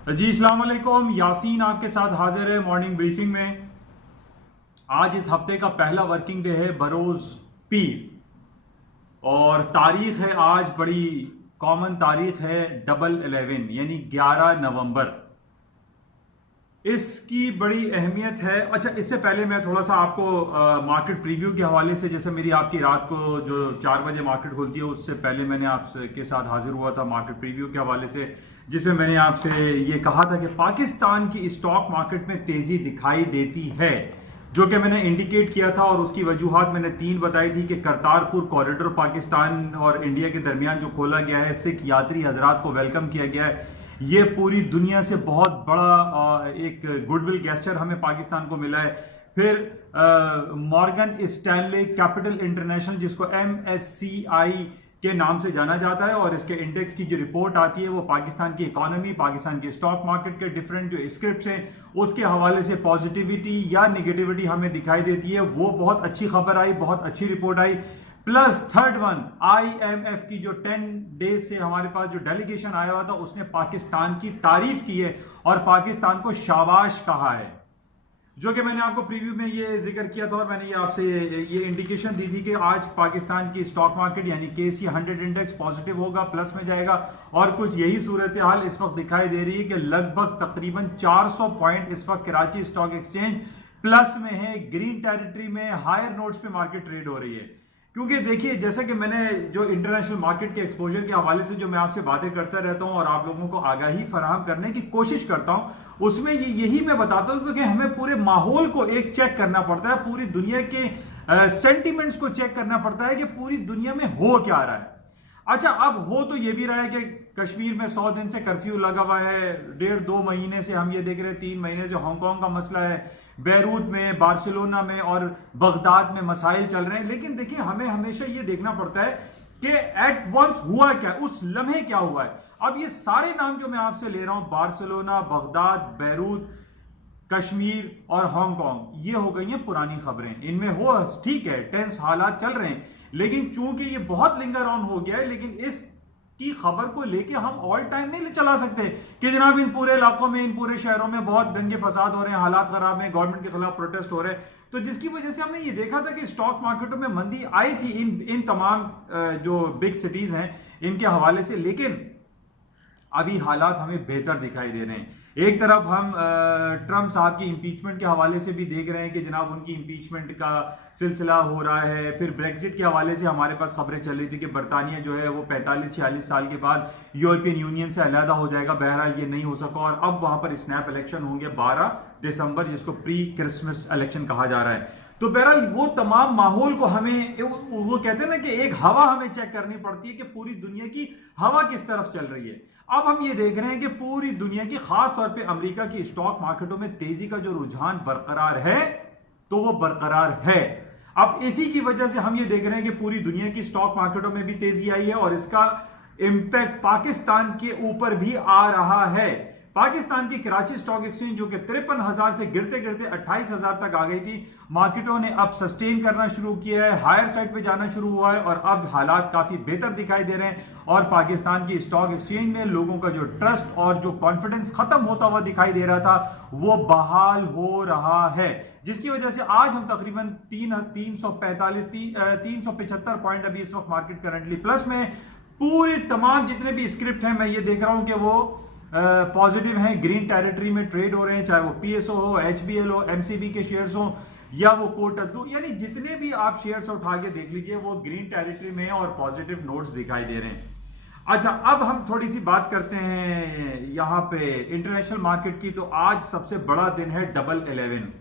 जी अस्सलाम वालेकुम। यासीन आपके साथ हाजिर है मॉर्निंग ब्रीफिंग में। आज इस हफ्ते का पहला वर्किंग डे है बरोज पीर और तारीख है आज बड़ी कॉमन तारीख है 11 यानी 11 नवंबर। इसकी बड़ी अहमियत है। अच्छा, इससे पहले मैं थोड़ा सा आपको मार्केट प्रीव्यू के हवाले से, जैसे मेरी आपकी रात को जो 4 बजे मार्केट खुलती है उससे पहले मैंने आपके साथ हाजिर हुआ था मार्केट प्रीव्यू के हवाले से, जिसमें मैंने आपसे ये कहा था कि पाकिस्तान की स्टॉक मार्केट में तेजी दिखाई देती है, जो कि मैंने इंडिकेट किया था। और उसकी वजूहात मैंने 3 बताई थी कि करतारपुर कॉरिडोर पाकिस्तान और इंडिया के दरमियान जो खोला गया है, सिख यात्री हजरात को वेलकम किया गया है। ये पूरी दुनिया से बहुत बड़ा एक गुडविल गेस्चर हमें पाकिस्तान को मिला है। फिर मॉर्गन स्टैनले कैपिटल इंटरनेशनल, जिसको MSCI के नाम से जाना जाता है, और इसके इंडेक्स की जो रिपोर्ट आती है वो पाकिस्तान की इकोनॉमी, पाकिस्तान के स्टॉक मार्केट के डिफरेंट जो स्क्रिप्ट्स हैं उसके हवाले से पॉजिटिविटी या निगेटिविटी हमें दिखाई देती है। वो बहुत अच्छी खबर आई, बहुत अच्छी रिपोर्ट आई। प्लस थर्ड वन, IMF की जो 10 डेज से हमारे पास जो डेलीगेशन आया हुआ था उसने पाकिस्तान की तारीफ की है और पाकिस्तान को शाबाश कहा है, जो कि मैंने आपको प्रीव्यू में ये जिक्र किया था। और मैंने ये आपसे ये इंडिकेशन दी थी कि आज पाकिस्तान की स्टॉक मार्केट यानी KC 100 इंडेक्स पॉजिटिव होगा, प्लस में जाएगा। और कुछ यही सूरत हाल इस वक्त दिखाई दे रही है कि लगभग तकरीबन 400 पॉइंट इस वक्त कराची स्टॉक एक्सचेंज प्लस में है, ग्रीन टेरिटरी में, हायर नोट्स पे मार्केट ट्रेड हो रही है। क्योंकि देखिए, जैसा कि मैंने जो इंटरनेशनल मार्केट के एक्सपोजर के हवाले से जो मैं आपसे बातें करता रहता हूं और आप लोगों को आगाही फराहम करने की कोशिश करता हूं, उसमें यही मैं बताता हूं कि हमें पूरे माहौल को एक चेक करना पड़ता है, पूरी दुनिया के सेंटिमेंट्स को चेक करना पड़ता है कि पूरी दुनिया में हो क्या रहा है। अच्छा, अब हो तो ये भी रहा है कि कश्मीर में 100 दिन से कर्फ्यू लगा हुआ है, 1.5-2 महीने से हम ये देख रहे हैं, 3 महीने से हांगकांग का मसला है, बैरूत में, बार्सिलोना में और बगदाद में मसाइल चल रहे हैं। लेकिन देखिए, हमें हमेशा ये देखना पड़ता है कि एट वंस हुआ क्या, उस लम्हे क्या हुआ है। अब ये सारे नाम जो मैं आपसे ले रहा हूं, बार्सिलोना, बगदाद, बैरूत, कश्मीर और हांगकांग, ये हो गई हैं पुरानी खबरें। इनमें हो ठीक है, टेंस हालात चल रहे हैं, लेकिन चूंकि ये बहुत लिंगर ऑन हो गया है, लेकिन इस की खबर को लेके हम ऑल टाइम नहीं चला सकते कि जनाब इन पूरे इलाकों में, इन पूरे शहरों में बहुत दंगे फसाद हो रहे हैं, हालात खराब हैं, गवर्नमेंट के खिलाफ प्रोटेस्ट हो रहे हैं। तो जिसकी वजह से हमने ये देखा था कि स्टॉक मार्केटों में मंदी आई थी इन तमाम जो बिग सिटीज हैं इनके हवाले से। लेकिन अभी हालात हमें बेहतर दिखाई दे रहे हैं। एक तरफ हम ट्रंप साहब की इंपीचमेंट के हवाले से भी देख रहे हैं कि जनाब उनकी इंपीचमेंट का सिलसिला हो रहा है। फिर ब्रेक्जिट के हवाले से हमारे पास खबरें चल रही थी कि बरतानिया जो है वो 45-46 साल के बाद यूरोपियन यूनियन से अलहदा हो जाएगा। बहरहाल ये नहीं हो सका और अब वहां पर स्नैप इलेक्शन होंगे 12 दिसंबर, जिसको प्री क्रिसमस इलेक्शन कहा जा रहा है। तो बहरहाल वो तमाम माहौल को हमें, वो कहते हैं ना कि एक हवा हमें चेक करनी पड़ती है कि पूरी दुनिया की हवा किस तरफ चल रही है। अब हम ये देख रहे हैं कि पूरी दुनिया की, खास तौर पे अमेरिका की स्टॉक मार्केटों में तेजी का जो रुझान बरकरार है, तो वो बरकरार है। अब इसी की वजह से हम ये देख रहे हैं कि पूरी दुनिया की स्टॉक मार्केटों में भी तेजी आई है और इसका इंपैक्ट पाकिस्तान के ऊपर भी आ रहा है। पाकिस्तान की कराची स्टॉक एक्सचेंज जो कि 53,000 से गिरते गिरते 28,000 तक आ गई थी, मार्केटों ने अब सस्टेन करना शुरू किया है, हायर साइड पे जाना शुरू हुआ है और अब हालात काफी बेहतर दिखाई दे रहे हैं। और पाकिस्तान की स्टॉक एक्सचेंज में लोगों का जो ट्रस्ट और जो कॉन्फिडेंस खत्म होता हुआ दिखाई दे रहा था, वो बहाल हो रहा है, जिसकी वजह से आज हम तकरीबन 375 पॉइंट अभी इस वक्त मार्केट करंटली प्लस में। पूरे तमाम जितने भी स्क्रिप्ट हैं, मैं ये देख रहा हूं कि वो पॉजिटिव हैं, ग्रीन टेरिटरी में ट्रेड हो रहे हैं, चाहे वो PSO हो, HBL हो, MCB के शेयर्स हो या वो कोटक, यानी जितने भी आप शेयर्स उठा के देख लीजिए वो ग्रीन टेरिटरी में और पॉजिटिव नोट्स दिखाई दे रहे हैं। अच्छा, अब हम थोड़ी सी बात करते हैं यहां पे इंटरनेशनल मार्केट की। तो आज सबसे बड़ा दिन है 11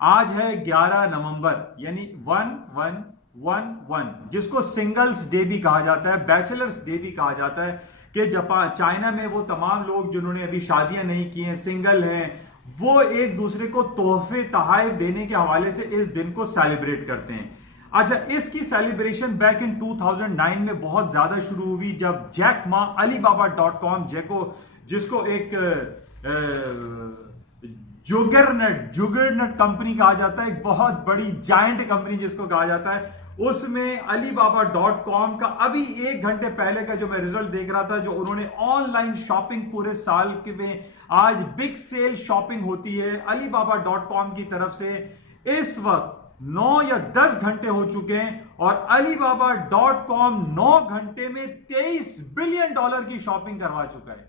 आज है 11 नवंबर यानी 1111, जिसको सिंगल्स डे भी कहा जाता है, बैचलर्स डे भी कहा जाता है। कि जापान, चाइना में वो तमाम लोग जिन्होंने अभी शादियां नहीं की हैं, सिंगल हैं, वो एक दूसरे को तोहफे तोहफे देने के हवाले से इस दिन को सेलिब्रेट करते हैं। अच्छा, इसकी सेलिब्रेशन बैक इन 2009 में बहुत ज्यादा शुरू हुई, जब जैक मा Alibaba.com, जिसको एक जुगरनट कंपनी कहा जाता है, एक बहुत बड़ी जायंट कंपनी जिसको कहा जाता है, उसमें Alibaba.com का अभी 1 घंटे पहले का जो मैं रिजल्ट देख रहा था, जो उन्होंने ऑनलाइन शॉपिंग पूरे साल के में आज बिग सेल शॉपिंग होती है Alibaba.com की तरफ से, इस वक्त 9 या 10 घंटे हो चुके हैं और Alibaba.com 9 घंटे में $23 बिलियन की शॉपिंग करवा चुका है।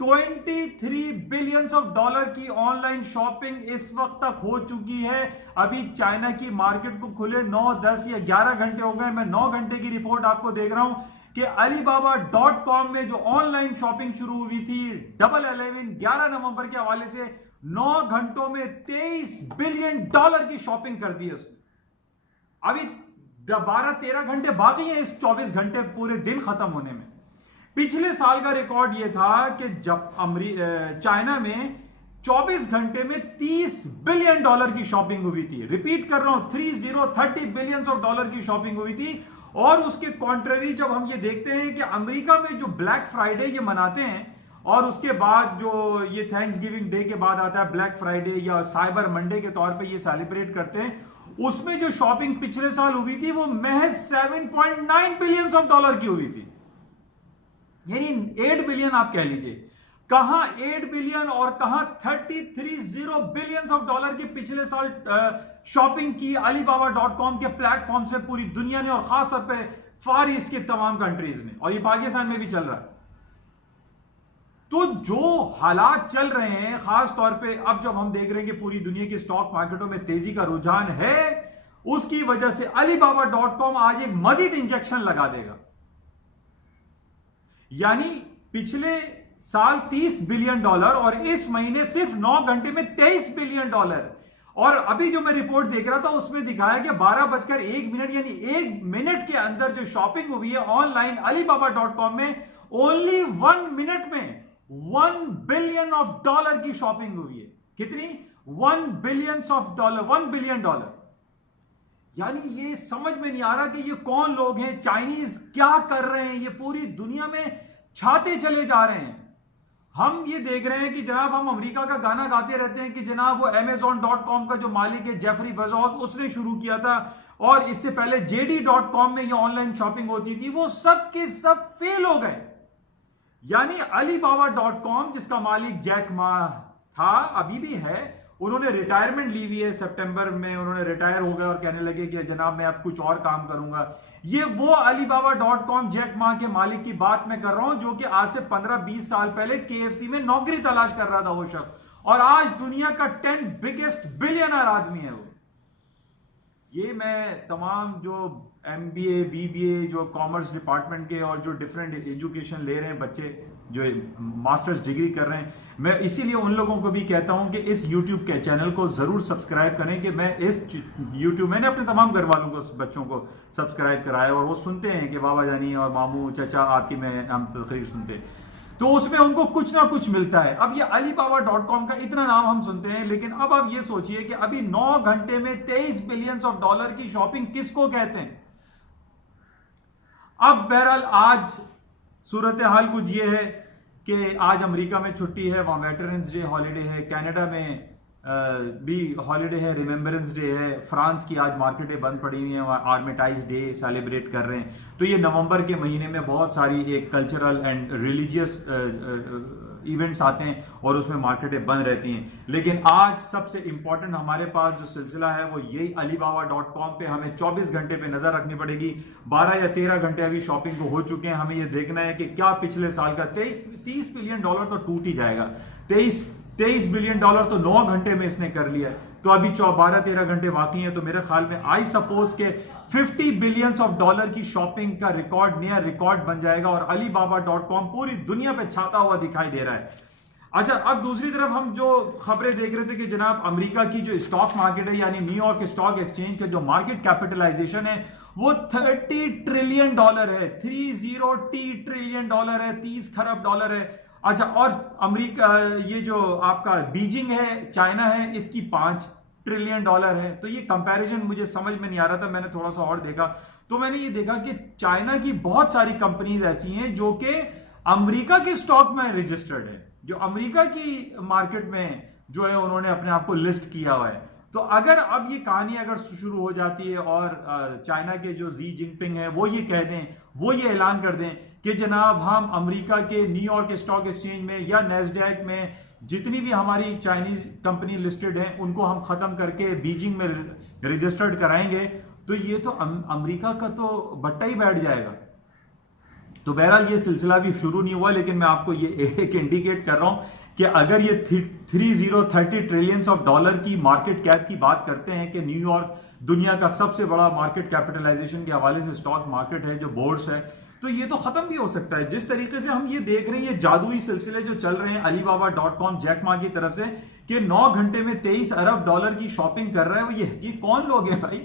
23 बिलियन डॉलर की ऑनलाइन शॉपिंग इस वक्त तक हो चुकी है। अभी चाइना की मार्केट को खुले 9, 10 या 11 घंटे हो गए। मैं 9 घंटे की रिपोर्ट आपको देख रहा हूं कि Alibaba.com में जो ऑनलाइन शॉपिंग शुरू हुई थी 11 नवंबर के हवाले से, 9 घंटों में $23 बिलियन की शॉपिंग कर दी है उसने। अभी 12-13 घंटे बाकी हैं इस 24 घंटे पूरे दिन खत्म होने में। पिछले साल का रिकॉर्ड यह था कि जब चाइना में 24 घंटे में $30 बिलियन की शॉपिंग हुई थी। रिपीट कर रहा हूं, 30 बिलियन की शॉपिंग हुई थी। और उसके कॉन्ट्ररी जब हम ये देखते हैं कि अमेरिका में जो ब्लैक फ्राइडे ये मनाते हैं और उसके बाद जो ये थैंक्स गिविंग डे के बाद आता है ब्लैक फ्राइडे या साइबर मंडे के तौर पे ये सेलिब्रेट करते हैं, उसमें जो शॉपिंग पिछले साल हुई थी वो महज $7.9 बिलियन की हुई थी, यानी 8 बिलियन आप कह लीजिए। कहां 8 बिलियन और कहां 33 बिलियन की पिछले साल शॉपिंग की Alibaba.com के प्लेटफॉर्म से पूरी दुनिया ने और खासतौर पे फार ईस्ट के तमाम कंट्रीज ने, और ये पाकिस्तान में भी चल रहा है। तो जो हालात चल रहे हैं, खास तौर पे अब जब हम देख रहे हैं कि पूरी दुनिया की स्टॉक मार्केटों में तेजी का रुझान है, उसकी वजह से Alibaba.com आज एक मजीद इंजेक्शन लगा देगा। यानी पिछले साल $30 बिलियन और इस महीने सिर्फ 9 घंटे में $23 बिलियन। और अभी जो मैं रिपोर्ट देख रहा था उसमें दिखाया कि 12:01 यानी 1 मिनट के अंदर जो शॉपिंग हुई है ऑनलाइन Alibaba.com में, ओनली 1 मिनट में $1 बिलियन की शॉपिंग हुई है। कितनी? $1 बिलियन। यानी ये समझ में नहीं आ रहा कि ये कौन लोग हैं, चाइनीज क्या कर रहे हैं, ये पूरी दुनिया में छाते चले जा रहे हैं। हम ये देख रहे हैं कि जनाब हम अमेरिका का गाना गाते रहते हैं कि जनाब वो Amazon.com का जो मालिक है जेफरी बेजोस, उसने शुरू किया था, और इससे पहले JD.com में ये ऑनलाइन शॉपिंग होती थी, वो सब के सब फेल हो गए। यानी Alibaba.com जिसका मालिक जैक मा था, अभी भी है, उन्होंने रिटायरमेंट ली हुई है, सितंबर में उन्होंने रिटायर हो गए और कहने लगे कि जनाब मैं अब कुछ और काम करूंगा। ये वो Alibaba.com जैक मा के मालिक की बात मैं कर रहा हूं, जो कि आज से 15-20 साल पहले KFC में नौकरी तलाश कर रहा था वो शख्स, और आज दुनिया का 10 बिगेस्ट बिलियनर आदमी है वो। ये मैं तमाम जो MBA BBA जो कॉमर्स डिपार्टमेंट के और जो डिफरेंट एजुकेशन ले रहे हैं बच्चे, जो मास्टर्स डिग्री कर रहे हैं, मैं इसीलिए उन लोगों को भी कहता हूं कि इस YouTube के चैनल को जरूर सब्सक्राइब करें। कि मैं इस YouTube, मैंने अपने तमाम घर वालों को, बच्चों को सब्सक्राइब कराया, और वो सुनते हैं कि बाबा जानी और मामू चाचा आपकी में हम तकरीर सुनते हैं, तो उसमें उनको कुछ ना कुछ मिलता है। अब ये Alibaba.com का इतना नाम हम सुनते हैं, लेकिन अब आप ये सोचिए कि अभी 9 घंटे में $23 बिलियन की शॉपिंग किसको कहते हैं। अब बहरहाल आज सूरत हाल कुछ ये है कि आज अमेरिका में छुट्टी है, वहां वेटरन्स डे हॉलीडे है, कनाडा में भी हॉलीडे है, रिमेम्बरेंस डे है, फ्रांस की आज मार्केटें बंद पड़ी हुई हैं, वहाँ आर्मिटाइज डे सेलिब्रेट कर रहे हैं। तो ये नवंबर के महीने में बहुत सारी एक कल्चरल एंड रिलीजियस इवेंट्स आते हैं और उसमें मार्केटें बंद रहती हैं। लेकिन आज सबसे इंपॉर्टेंट हमारे पास जो सिलसिला है वो यही Alibaba.com पे हमें 24 घंटे पे नजर रखनी पड़ेगी। 12 या 13 घंटे अभी शॉपिंग को हो चुके हैं। हमें ये देखना है कि क्या पिछले साल का 30 बिलियन डॉलर तो टूट ही जाएगा। 23 बिलियन डॉलर तो 9 घंटे में इसने कर लिया है, तो अभी 12-13 घंटे बाकी हैं। तो मेरे ख्याल में आई सपोज के $50 बिलियन की शॉपिंग का रिकॉर्ड नया रिकॉर्ड बन जाएगा और Alibaba.com पूरी दुनिया पे छाता हुआ दिखाई दे रहा है। अच्छा, अब दूसरी तरफ हम जो खबरें देख रहे थे कि जनाब अमेरिका की जो स्टॉक मार्केट है, यानी न्यूयॉर्क स्टॉक एक्सचेंज का जो मार्केट कैपिटलाइजेशन है वो $30 ट्रिलियन है, 30 ट्रिलियन है, 30 खरब डॉलर है। अच्छा, और अमेरिका, ये जो आपका बीजिंग है, चाइना है, इसकी $5 ट्रिलियन है। तो ये कंपैरिजन मुझे समझ में नहीं आ रहा था, मैंने थोड़ा सा और देखा तो मैंने ये देखा कि चाइना की बहुत सारी कंपनीज ऐसी हैं जो कि अमेरिका के स्टॉक में रजिस्टर्ड है, जो अमेरिका की मार्केट में जो है उन्होंने अपने आप को लिस्ट किया हुआ है। तो अगर अब ये कहानी अगर शुरू हो जाती है और चाइना के जो जी जिनपिंग है वो ये कह दें, वो ये ऐलान कर दें कि जनाब हम अमेरिका के न्यूयॉर्क स्टॉक एक्सचेंज में या नेस्डैक में जितनी भी हमारी चाइनीज कंपनी लिस्टेड हैं उनको हम खत्म करके बीजिंग में रजिस्टर्ड कराएंगे, तो ये तो अमेरिका का तो बट्टा ही बैठ जाएगा। तो बहरहाल ये सिलसिला भी शुरू नहीं हुआ, लेकिन मैं आपको ये एक इंडिकेट कर रहा हूं कि अगर ये 30 ट्रिलियन ऑफ डॉलर की मार्केट कैप की बात करते हैं कि न्यूयॉर्क दुनिया का सबसे बड़ा मार्केट कैपिटलाइजेशन के हवाले से स्टॉक मार्केट है, जो बोर्ड्स है, तो ये तो खत्म भी हो सकता है। जिस तरीके से हम ये देख रहे हैं, ये जादुई सिलसिले जो चल रहे हैं Alibaba.com जैक मा की तरफ से कि 9 घंटे में 23 अरब डॉलर की शॉपिंग कर रहे हैं, ये कौन लोग हैं भाई?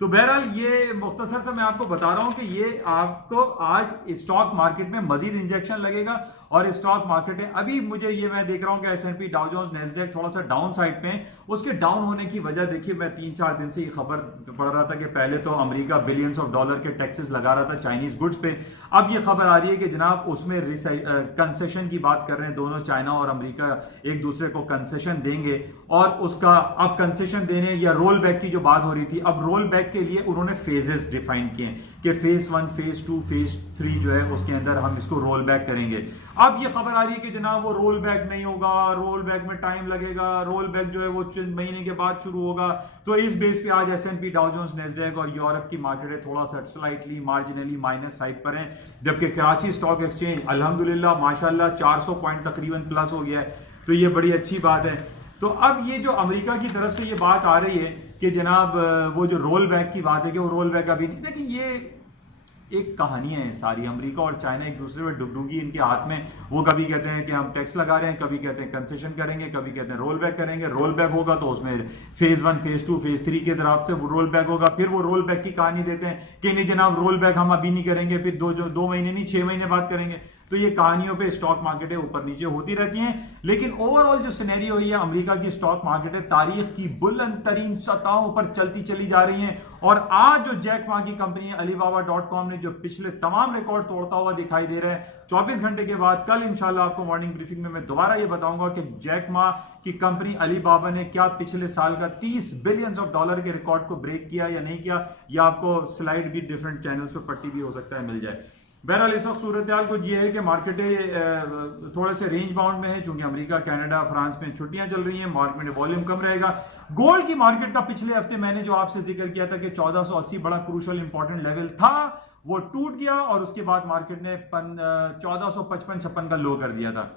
तो बहरहाल ये मुख्तसर से मैं आपको बता रहा हूं कि ये आपको आज स्टॉक मार्केट में मजीद इंजेक्शन लगेगा और स्टॉक मार्केट है अभी मुझे ये मैं देख रहा हूं कि S&P डाउ जोन्स नेस्डैक थोड़ा सा डाउन साइड पे है। उसके डाउन होने की वजह देखिए, मैं 3-4 दिन से ये खबर पढ़ रहा था कि पहले तो अमेरिका बिलियंस ऑफ डॉलर के टैक्सेस लगा रहा था चाइनीज गुड्स पे, अब ये खबर आ रही है कि जनाब उसमें कंसेशन की बात कर रहे हैं, दोनों चाइना और अमेरिका एक दूसरे को कंसेशन देंगे और उसका अब कंसेशन देने या रोल बैक की जो बात हो रही थी, अब रोल बैक के लिए उन्होंने फेजेस डिफाइन किए कि फेज 1, फेज 2, फेज 3 जो है उसके अंदर हम इसको रोल बैक करेंगे। अब ये खबर आ रही है कि जनाब वो रोल बैक नहीं होगा, रोल बैक में टाइम लगेगा, रोल बैक जो है वो चंद महीने के बाद शुरू होगा। तो इस बेस पे आज S&P डाउ जोन्स नेस्डैक और यूरोप की मार्केट है थोड़ा सा स्लाइटली मार्जिनली माइनस साइड पर है, जबकि कराची स्टॉक एक्सचेंज अल्हम्दुलिल्लाह माशाल्लाह 400 पॉइंट तकरीबन प्लस हो गया है, तो ये बड़ी अच्छी बात है। तो अब ये जो अमेरिका की तरफ से ये बात आ रही है कि जनाब वो जो रोल बैक की बात है कि वो रोल बैक अभी नहीं, देखिए ये एक कहानी है सारी। अमेरिका और चाइना एक दूसरे में डुगडुगी इनके हाथ में, वो कभी कहते हैं कि हम टैक्स लगा रहे हैं, कभी कहते हैं कंसेशन करेंगे, कभी कहते हैं रोल बैक करेंगे। रोल बैक होगा तो उसमें फेज 1, फेज 2, फेज 3 के तरफ से वो रोल बैक होगा, फिर वो रोल बैक की कहानी देते हैं कि नहीं जनाब रोल बैक हम अभी नहीं करेंगे, फिर 2 महीने नहीं 6 महीने बाद करेंगे। तो ये कहानियों पे स्टॉक मार्केट है ऊपर नीचे होती रहती हैं, लेकिन ओवरऑल जो सिनेरियो है अमेरिका की स्टॉक मार्केट है तारीख की बुलंद तरीन सतहों पर चलती चली जा रही है। और आज जो जैक मा की कंपनी है Alibaba.com ने जो पिछले तमाम रिकॉर्ड तोड़ता हुआ दिखाई दे रहा है 24 घंटे के बाद, कल इंशाल्लाह आपको मॉर्निंग ब्रीफिंग में मैं दोबारा ये बताऊंगा कि जैक मा की कंपनी अलीबाबा ने क्या पिछले साल का 30 बिलियन ऑफ डॉलर के रिकॉर्ड को ब्रेक किया या नहीं किया, या आपको स्लाइड भी डिफरेंट चैनल्स पर पट्टी भी हो सकता है मिल जाए। बहरहाल इस वक्त सूरत हाल कुछ ये है कि मार्केटें थोड़े से रेंज बाउंड में है, चूंकि अमेरिका, कनाडा, फ्रांस में छुट्टियां चल रही हैं, मार्केट में वॉल्यूम कम रहेगा। गोल्ड की मार्केट का पिछले हफ्ते मैंने जो आपसे जिक्र किया था कि 1480 बड़ा क्रूशल इंपॉर्टेंट लेवल था, वो टूट गया और उसके बाद मार्केट ने 1455-56 का लो कर दिया था।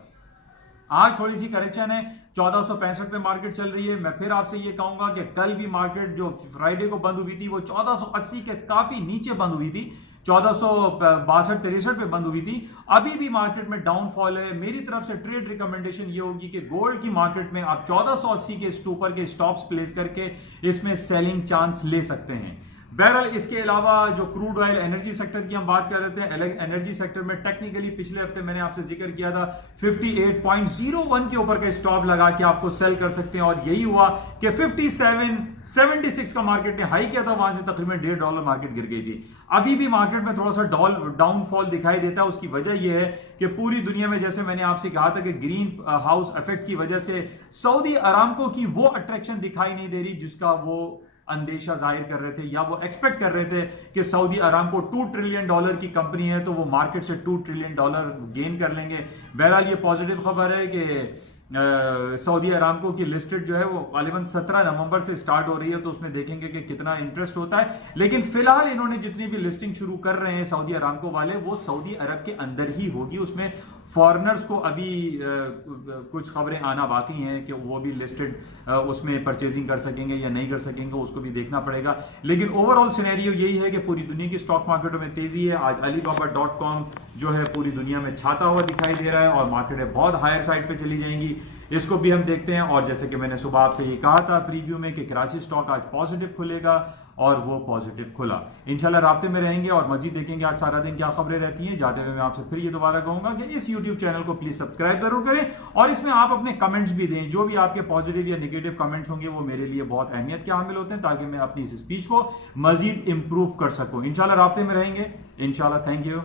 आज थोड़ी सी करेक्शन है, 1465 पे मार्केट चल रही है। मैं फिर आपसे ये कहूंगा कि कल भी मार्केट जो फ्राइडे को बंद हुई थी वो 1480 के काफी नीचे बंद हुई थी, 1462-63 पे बंद हुई थी। अभी भी मार्केट में डाउनफॉल है। मेरी तरफ से ट्रेड रिकमेंडेशन ये होगी कि गोल्ड की मार्केट में आप 1480 के ऊपर के स्टॉप्स प्लेस करके इसमें सेलिंग चांस ले सकते हैं। बहरहाल इसके अलावा जो क्रूड ऑयल एनर्जी सेक्टर की हम बात कर रहे थे, एनर्जी सेक्टर में टेक्निकली पिछले हफ्ते मैंने आपसे जिक्र किया था 58.01 के ऊपर का स्टॉप लगा के आपको सेल कर सकते हैं, और यही हुआ कि 57.76 का मार्केट ने हाई किया था, वहां से तकरीबन $1.5 मार्केट गिर गई थी। अभी भी मार्केट में थोड़ा सा डाउनफॉल दिखाई देता है। उसकी वजह यह है कि पूरी दुनिया में, जैसे मैंने आपसे कहा था कि ग्रीन हाउस इफेक्ट की वजह से सऊदी अरामको की वो अट्रैक्शन दिखाई नहीं दे रही जिसका वो अंदेशा जाहिर कर रहे थे या वो एक्सपेक्ट कर रहे थे कि सऊदी अरामको $2 ट्रिलियन की कंपनी है तो वो मार्केट से $2 ट्रिलियन गेन कर लेंगे। बहरहाल ये पॉजिटिव खबर है कि सऊदी अरामको की लिस्टेड जो है वो गालिबन 17 नवंबर से स्टार्ट हो रही है, तो उसमें देखेंगे कि कितना इंटरेस्ट होता है। लेकिन फिलहाल इन्होंने जितनी भी लिस्टिंग शुरू कर रहे हैं सऊदी अरामको वाले, वो सऊदी अरब के अंदर ही होगी। उसमें फॉरेनर्स को अभी कुछ खबरें आना बाकी हैं कि वो भी लिस्टेड उसमें परचेजिंग कर सकेंगे या नहीं कर सकेंगे, उसको भी देखना पड़ेगा। लेकिन ओवरऑल सिनेरियो यही है कि पूरी दुनिया की स्टॉक मार्केटों में तेजी है। आज Alibaba.com जो है पूरी दुनिया में छाता हुआ दिखाई दे रहा है और मार्केटें बहुत हायर साइड पे चली जाएंगी, इसको भी हम देखते हैं। और जैसे कि मैंने सुबह आपसे ये कहा था प्रीव्यू में कि कराची स्टॉक आज पॉजिटिव खुलेगा, और वो पॉजिटिव खुला। इंशाल्लाह राब्ते में रहेंगे और मजीद देखेंगे आज सारा दिन क्या खबरें रहती हैं। जाते हुए मैं आपसे फिर ये दोबारा कहूंगा कि इस YouTube चैनल को प्लीज सब्सक्राइब जरूर करें, और इसमें आप अपने कमेंट्स भी दें। जो भी आपके पॉजिटिव या नेगेटिव कमेंट्स होंगे वो मेरे लिए बहुत अहमियत के हामिल होते हैं, ताकि मैं अपनी इस स्पीच को मजीद इंप्रूव कर सकूं। इंशाल्लाह राब्ते में रहेंगे। इंशाल्लाह। Thank you.